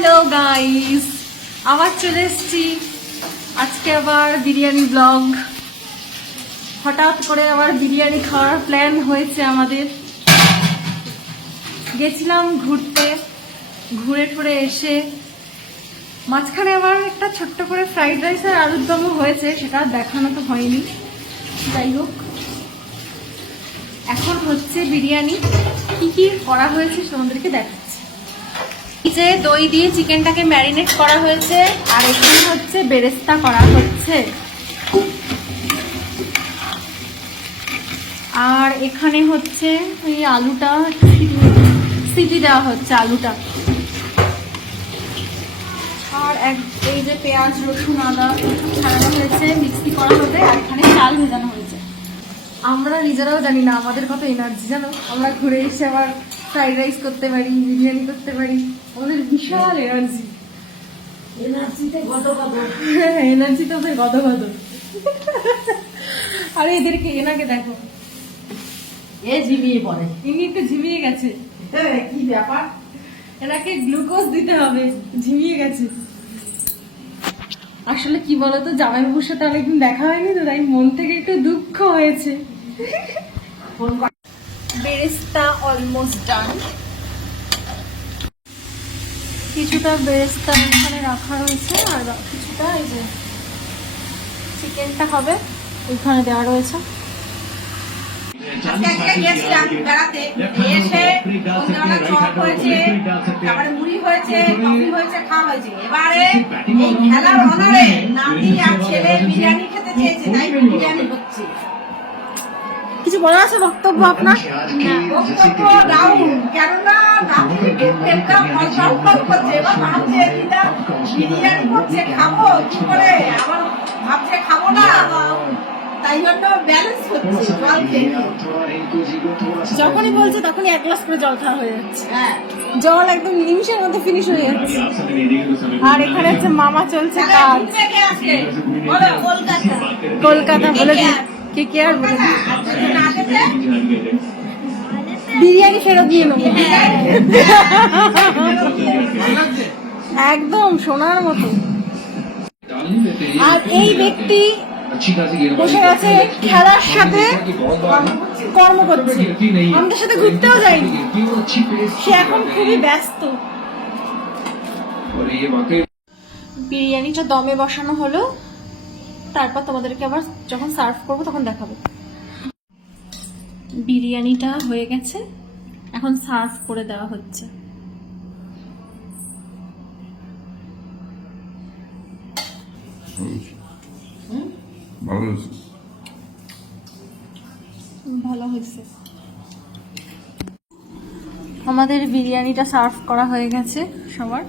Hello guys, আবার চলে এসেছি আজকে আবার বিরিয়ানি ব্লগ। হঠাৎ করে আবার বিরিয়ানি খাওয়ার প্ল্যান হয়েছে আমাদের। গেছিলাম ঘুরতে, ঘুরে টুরে এসে মাঝখানে আবার একটা ছোট্ট করে ফ্রাইড রাইস আর আলুর দমও হয়েছে, সেটা দেখানো তো হয়নি। যাই হোক, এখন হচ্ছে বিরিয়ানি। কি কি করা হয়েছে তোমাদেরকে দেখাচ্ছি। যে দই দিয়ে চিকেনটাকে ম্যারিনেট করা হয়েছে, আর এখানে হচ্ছে বেরেস্তা করা হচ্ছে, আর এখানে হচ্ছে এই আলুটা সিটি দেওয়া হচ্ছে আলুটা, আর এই যে পেঁয়াজ রসুন আদা ছাড়ানো হয়েছে, মিক্সি করা হবে, আর এখানে চাল ভেজানো হয়েছে। আমরা নিজেরাও জানি না আমাদের কত এনার্জি, জানো। আমরা ঘুরে এসে আবার ফ্রাইড রাইস করতে পারি, বিরিয়ানি করতে পারি, আমাদের বিশাল এনার্জি। এনার্জিতে ওদের গদ গদ। আর এদেরকে এনাকে দেখো, এ ঝিমিয়ে পড়ে। ইনি একটু ঝিমিয়ে গেছে। কি ব্যাপার? এনাকে গ্লুকোজ দিতে হবে, ঝিমিয়ে গেছে। আসলে কি বলতো, জামাইবাবুর সাথে অনেকদিন দেখা হয়নি তো, তাই মন থেকে একটু দুঃখ হয়েছে। বেরেস্তা অলমোস্ট ডান। কিছুটা বেরেস্তা এখানে রাখা রয়েছে, আর কিছুটা এই যে চিকেনটা হবে ওইখানে দেওয়া রয়েছে। গেছিলাম বেড়াতে, এসে সন্ধ্যাবেলা চপ হয়েছে, তারপরে মুড়ি হয়েছে, কফি হয়েছে, খাওয়া হয়েছে। এবারে এই খেলার অনারে নাতি আর ছেলে বিরিয়ানি খেতে চেয়েছে, তাই বিরিয়ানি হচ্ছে। কিছু বলার আছে বক্তব্য আপনার? বক্তব্য ডাউন, কেননা নাতি পেটটা ফলফল করছে। এবার ভাবছে কিনা বিরিয়ানি করছে, খাবো কি করে, আবার ভাবছে খাবো না, তাই জন্য ব্যালেন্স হচ্ছে জল খেয়ে। যখনই বলছে তখনই এক গ্লাস করে জল খাওয়া হয়ে যাচ্ছে। হ্যাঁ, জল একদম নিমিষের মধ্যে ফিনিশ হয়ে যাচ্ছে। আর এখানে হচ্ছে মামা চলছে কাজ। কলকাতা বলে কে কে আর বলে বিরিয়ানি ফেরত দিয়ে নেবো। একদম সোনার মতো। আর এই ব্যক্তি বসে আছে খেলার সাথে কর্ম করছে, আমাদের সাথে ঘুরতেও যায়নি। সে এখন খুবই ব্যস্ত। বিরিয়ানিটা দমে বসানো হলো, তারপর তোমাদেরকে আবার যখন সার্ভ করবো তখন দেখাবো। বিরিয়ানিটা হয়ে গেছে, এখন সার্ভ করে দেওয়া হচ্ছে। ভালো হয়েছে। আমাদের বিরিয়ানিটা সার্ভ করা হয়ে গেছে সবার।